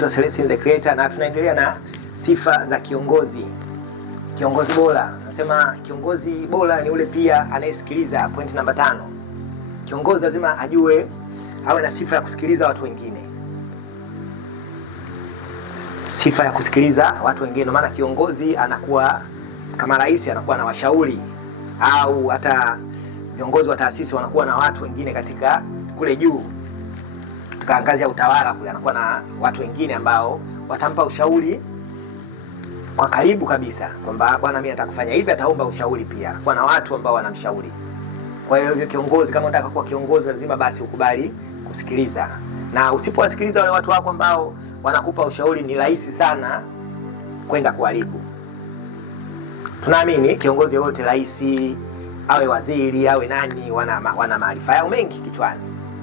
naitwa Celestine the Creator na tunaendelea na sifa za kiongozi. Kiongozi bora. Nasema kiongozi bora ni ule pia anayesikiliza. Point namba 5. Kiongozi lazima ajue awe na sifa ya kusikiliza watu wengine. Sifa ya kusikiliza watu wengine, maana kiongozi anakuwa kama rais, anakuwa na washauri au hata viongozi wa taasisi wanakuwa na watu wengine katika kule juu. Katika ngazi ya utawala kule anakuwa na watu wengine ambao watampa ushauri kwa karibu kabisa, kwamba bwana mimi nataka kufanya hivi, ataomba ushauri pia. Kwa na watu ambao wanamshauri. Kwa hiyo kiongozi, kama unataka kuwa kiongozi, lazima basi ukubali kusikiliza. Na usipowasikiliza wale watu wako ambao wanakupa ushauri, ni rahisi sana kwenda kuharibu. Tunaamini kiongozi yote, rais, awe waziri, awe nani, wana maarifa yao mengi kichwani.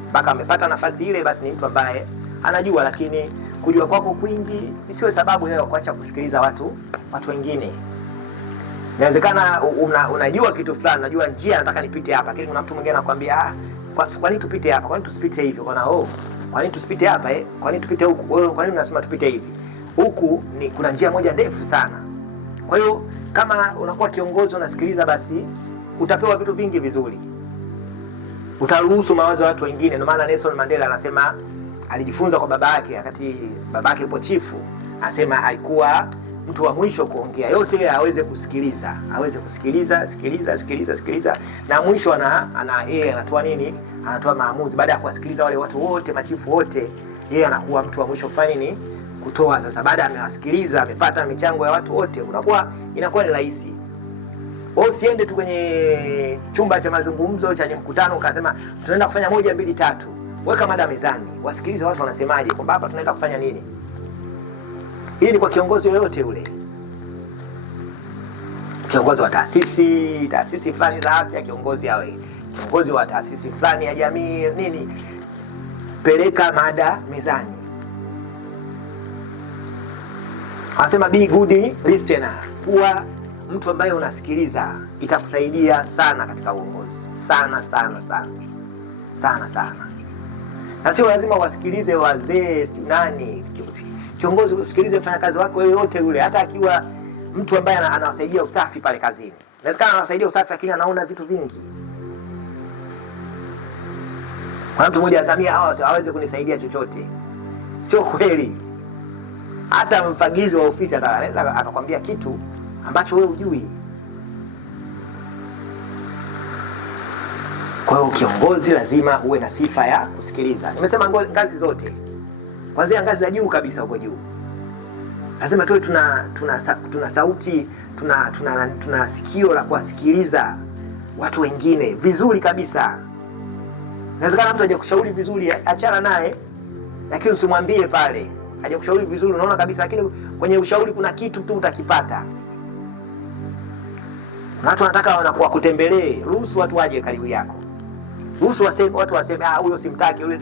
Mpaka amepata nafasi ile, basi ni mtu ambaye anajua. Lakini kujua kwako kwingi isiwe sababu ya kuacha kusikiliza watu wengine. Inawezekana unajua kitu fulani, unajua njia nataka nipite hapa, lakini kuna mtu mwingine anakuambia kwa nini tupite hapa? Kwa nini tusipite hivi? Kwa nini tusipite hapa Kwa nini tupite huku? Wewe kwa nini unasema tupite hivi? Huku ni kuna njia moja ndefu sana. Kwa hiyo kama unakuwa kiongozi unasikiliza, basi utapewa vitu vingi vizuri. Utaruhusu mawazo ya watu wengine. Ndio maana Nelson Mandela anasema alijifunza kwa baba yake, wakati baba yake yupo chifu. Anasema alikuwa mtu wa mwisho kuongea, yote aweze kusikiliza, sikiliza, na mwisho anatoa nini? Anatoa maamuzi. Baada ya kuwasikiliza wale watu wote, machifu wote, yeye anakuwa mtu wa mwisho kufanya nini? Kutoa. Sasa baada ya amewasikiliza, amepata michango ya watu wote, inakuwa ni rahisi. Usiende tu kwenye chumba cha mazungumzo cha mkutano ukasema tunaenda kufanya 1 2 3. Weka mada mezani, wasikilize watu wanasemaje, kwamba hapa tunaenda kufanya nini. Hii ni kwa kiongozi yoyote ule. Kiongozi wa taasisi fulani za afya, kiongozi wa taasisi fulani ya jamii nini, peleka mada mezani. Anasema be good listener. Kuwa mtu ambaye unasikiliza, itakusaidia sana katika uongozi. Sana. Na sio lazima wasikilize wazee nani. Kiongozi usikilize mfanyakazi wako yoyote yule, hata akiwa mtu ambaye anawasaidia usafi pale kazini. Inawezekana anawasaidia usafi lakini anaona vitu vingi. Kuna mtu mmoja azamia hawezi kunisaidia chochote. Sio kweli. Hata mfagizi wa ofisi anaweza akakwambia kitu ambacho wewe hujui. Kwa hiyo kiongozi lazima uwe na sifa ya kusikiliza. Nimesema ngazi zote. Kuanzia ngazi za juu kabisa huko juu. Lazima tuwe tuna sauti, tuna sikio la kuwasikiliza watu wengine vizuri kabisa. Inawezekana mtu hajakushauri vizuri, achana naye, lakini usimwambie pale. Hajakushauri vizuri, unaona kabisa, lakini kwenye ushauri kuna kitu tu utakipata. Watu wanataka wakutembelee, ruhusu watu waje karibu yako. Ruhusu watu waseme huyo simtaki, yule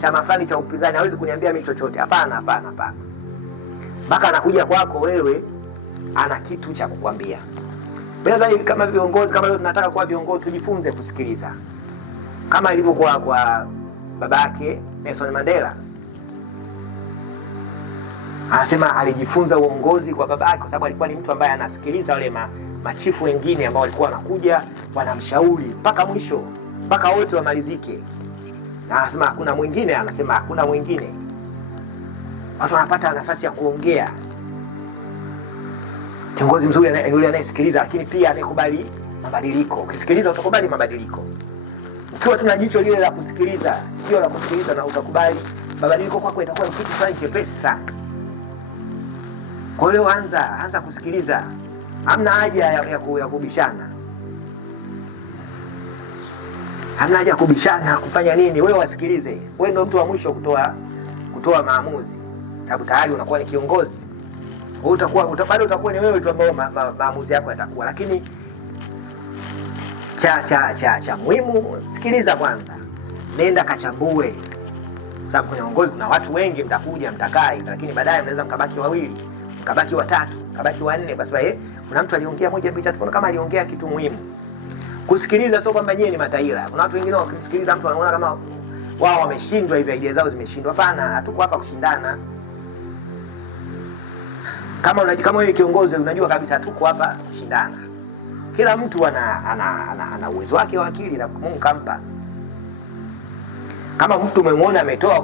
chama fulani cha upinzani hawezi kuniambia mimi chochote. Hapana. Mpaka anakuja kwako wewe, ana kitu cha kukwambia. Basi kama viongozi, kama leo tunataka kuwa viongozi, tujifunze kusikiliza. Kama ilivyokuwa kwa babake Nelson Mandela. Anasema alijifunza uongozi kwa babake kwa sababu alikuwa ni mtu ambaye anasikiliza wale machifu wengine ambao walikuwa wanakuja, wanamshauri mpaka mwisho, mpaka wote wamalizike. Na anasema hakuna mwingine. Watu wanapata nafasi ya kuongea. Kiongozi mzuri ni yule anayesikiliza, lakini pia anayekubali mabadiliko. Ukisikiliza utakubali mabadiliko. Ukiwa tuna jicho lile la kusikiliza, sikio la kusikiliza, na utakubali mabadiliko, kwako itakuwa ni kitu fulani chepesi sana. Kwa hiyo anza kusikiliza. Hamna haja ya kubishana. Hamna haja kubishana kufanya nini? Wewe wasikilize. Wewe ndio mtu wa mwisho kutoa maamuzi. Sababu tayari unakuwa ni kiongozi. Wewe utakuwa ni wewe tu ambao maamuzi yako yatakuwa. Lakini cha muhimu, sikiliza kwanza. Nenda kachambue. Sababu kwenye uongozi kuna watu wengi, mtakuja mtakaa, lakini baadaye mnaweza mkabaki wawili, mkabaki watatu, mkabaki wanne, kwa sababu kuna mtu aliongea 1 2 3, kama aliongea kitu muhimu. Kusikiliza sio kwamba nyinyi ni mataila. Kuna watu wengine wakimsikiliza mtu anaona kama wao wameshindwa, hivi idea zao zimeshindwa. Hapana, hatuko hapa kushindana. Kama wewe kiongozi unajua kabisa tuko hapa kushindana. Kila mtu ana uwezo wake wa akili na Mungu kampa. Kama mtu umemwona ametoa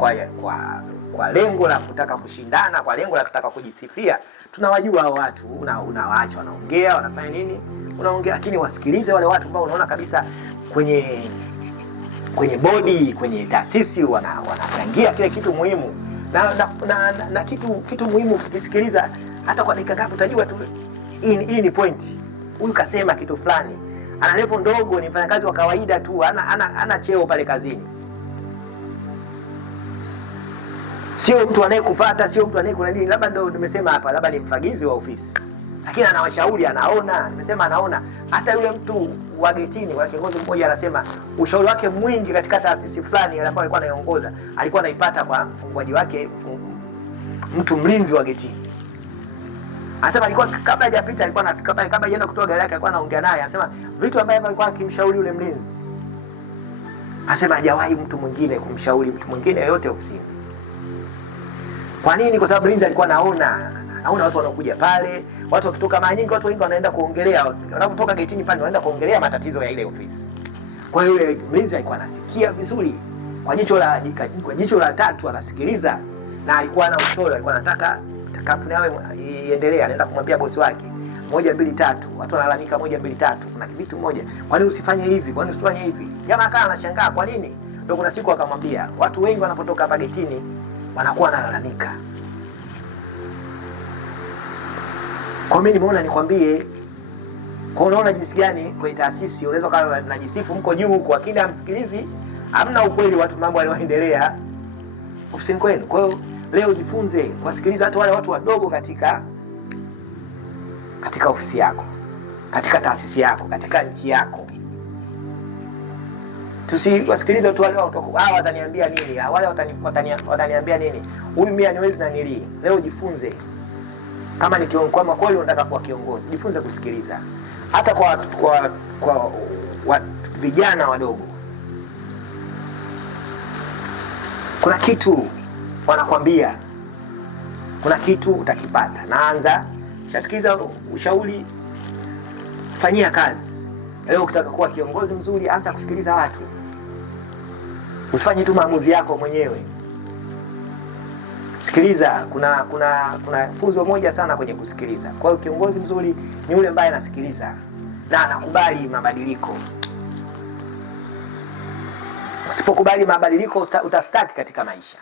kwa lengo la kutaka kushindana, kwa lengo la kutaka kujisifia, tunawajua hao watu, unawaacha wanaongea, wanafanya nini? Unaongea, lakini wasikilize wale watu ambao unaona kabisa kwenye bodi, kwenye taasisi wanachangia kile kitu muhimu. Na kitu muhimu ukisikiliza hata kwa dakika ngapi utajua tu hii ni point. Huyu kasema kitu fulani. Ana level ndogo, ni mfanyakazi wa kawaida tu, ana cheo pale kazini. Sio mtu anayekufuata, sio mtu anayekuna nini, labda ndio nimesema hapa, labda ni mfagizi wa ofisi. Lakini anawashauri, anaona, nimesema anaona. Hata yule mtu wa getini, wa kiongozi mmoja anasema ushauri wake mwingi katika taasisi fulani ambayo alikuwa anaiongoza, alikuwa anaipata kwa mfunguaji wake, mtu mlinzi wa getini. Anasema alikuwa kabla hajapita, alikuwa kabla hajaenda kutoa gari yake alikuwa anaongea naye, anasema vitu ambavyo alikuwa akimshauri yule mlinzi. Anasema hajawahi mtu mwingine kumshauri mtu mwingine yote ofisini. Kwa nini? Kwa sababu mlinzi alikuwa anaona watu wanaokuja pale, watu wakitoka, mara nyingi watu wengi wanaenda kuongelea, wanapotoka getini pale wanaenda kuongelea matatizo ya ile ofisi. Kwa hiyo yule mlinzi alikuwa anasikia vizuri, kwa jicho la tatu anasikiliza, na alikuwa na ushauri, alikuwa anataka kampuni yao iendelee, anaenda kumwambia bosi wake 1 2 3, watu wanalalamika 1 2 3, kuna kitu moja, kwa nini usifanye hivi, kwa nini usifanye hivi? Jamaa akawa anashangaa kwa nini. Ndio kuna siku akamwambia, watu wengi wanapotoka hapa getini wanakuwa wanalalamika. Kwa mimi nimeona nikwambie, kwa unaona jinsi gani kwenye taasisi unaweza kama unajisifu mko juu huko, lakini hamsikilizi, hamna ukweli watu mambo yanayoendelea ofisini kwenu. Kwa hiyo leo jifunze kusikiliza hata wale watu wadogo katika ofisi yako, katika taasisi yako, katika nchi yako. Tusiwasikilize watu wale wataniambia nini, wale wataniambia nini, huyu mimi aniwezi na nili. Leo jifunze, kama ni kiongozi, kwa kweli unataka kuwa kiongozi, jifunze kusikiliza. Hata kwa vijana wadogo, kuna kitu wanakwambia, kuna kitu utakipata. Naanza kusikiliza ushauri, fanyia kazi. Leo ukitaka kuwa kiongozi mzuri, anza kusikiliza watu. Usifanye tu maamuzi yako mwenyewe. Sikiliza, kuna funzo moja sana kwenye kusikiliza. Kwa hiyo kiongozi mzuri ni yule ambaye anasikiliza na anakubali mabadiliko. Usipokubali mabadiliko utastaki katika maisha.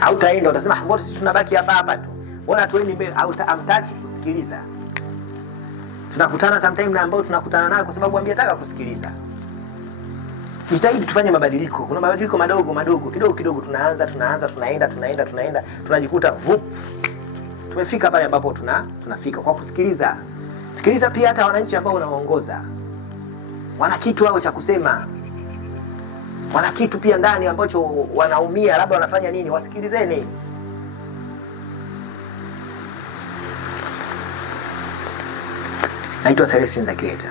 Au utaenda utasema mbona sisi tunabaki hapa tu, mbona tuendi mbele? Au amtaki kusikiliza. Tunakutana sometimes na ambao tunakutana nayo kwa sababu ambiataka kusikiliza. Jitahidi tufanye mabadiliko. Kuna mabadiliko madogo kidogo tunaenda tunajikuta tumefika pale ambapo tunafika kwa kusikiliza. Sikiliza pia hata wananchi ambao unawaongoza. Wana kitu wao cha kusema. Wana kitu pia ndani ambacho wanaumia, labda wanafanya nini, wasikilizeni. Naitwa Celestine Zakileta.